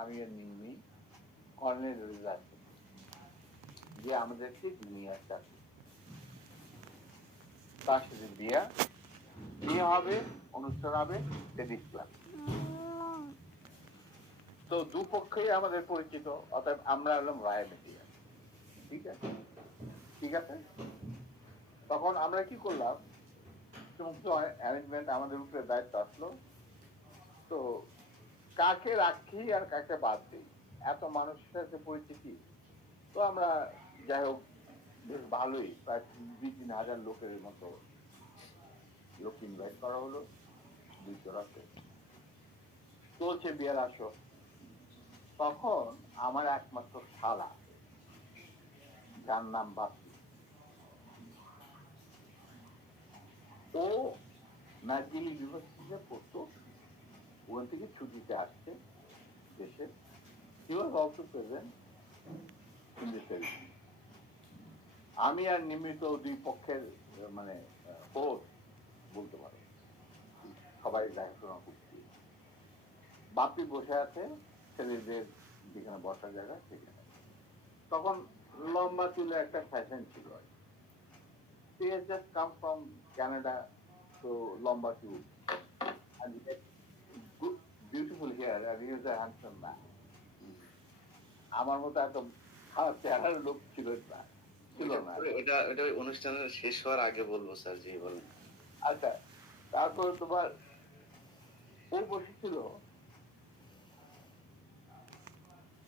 আমি আর নিমি কর্নেল যাচ্ছি, যে আমাদেরকে নিয়ে আসতে, তার সাথে বিয়ে হবে, অনুষ্ঠান হবে, দেখলাম। তো দুপক্ষই আমাদের পরিচিত, অর্থাৎ আমরা হলাম রায়নীতি। ঠিক আছে, ঠিক আছে। তখন আমরা কি করলাম, সমস্ত অ্যারেঞ্জমেন্ট আমাদের উপরে দায়িত্ব আসলো। তো কাকে রাখি আর কাকে বাদ দিই, এত মানুষের সাথে পরিচিতি। তো আমরা যাই হোক বেশ ভালোই, প্রায় 2-3 হাজার লোকের মতো লোক ইনভাইট করা হলো। 200 রাতে চলছে বিয়ের আসর। তখন আমার একমাত্র শালা, যার নাম বাপি, ও নাজিল ইউনিভার্সিটিতে পড়তো, ওখান থেকে ছুটিতে আসছে দেশে। He was also present in the ceremony. আমি আর নিমিত দুই পক্ষের মানে হোস্ট বলতে পারো, সবাই দেখাশোনা করছি। বাপি বসে আছে ছেলেদের যেখানে বসার জায়গা সেখানে। তখন লম্বা চুলে একটা ফ্যাশন ছিল, he has just come from Canada, so লম্বা চুল, and he had good beautiful hair, and he was a handsome man. আমার মতো এত খারাপ চেহারার লোক ছিল না, ছিল না। এটা অনুষ্ঠানের শেষ হওয়ার আগে বলবো স্যার, জি বলেন। আচ্ছা, তারপর তোমার ও বসেছিল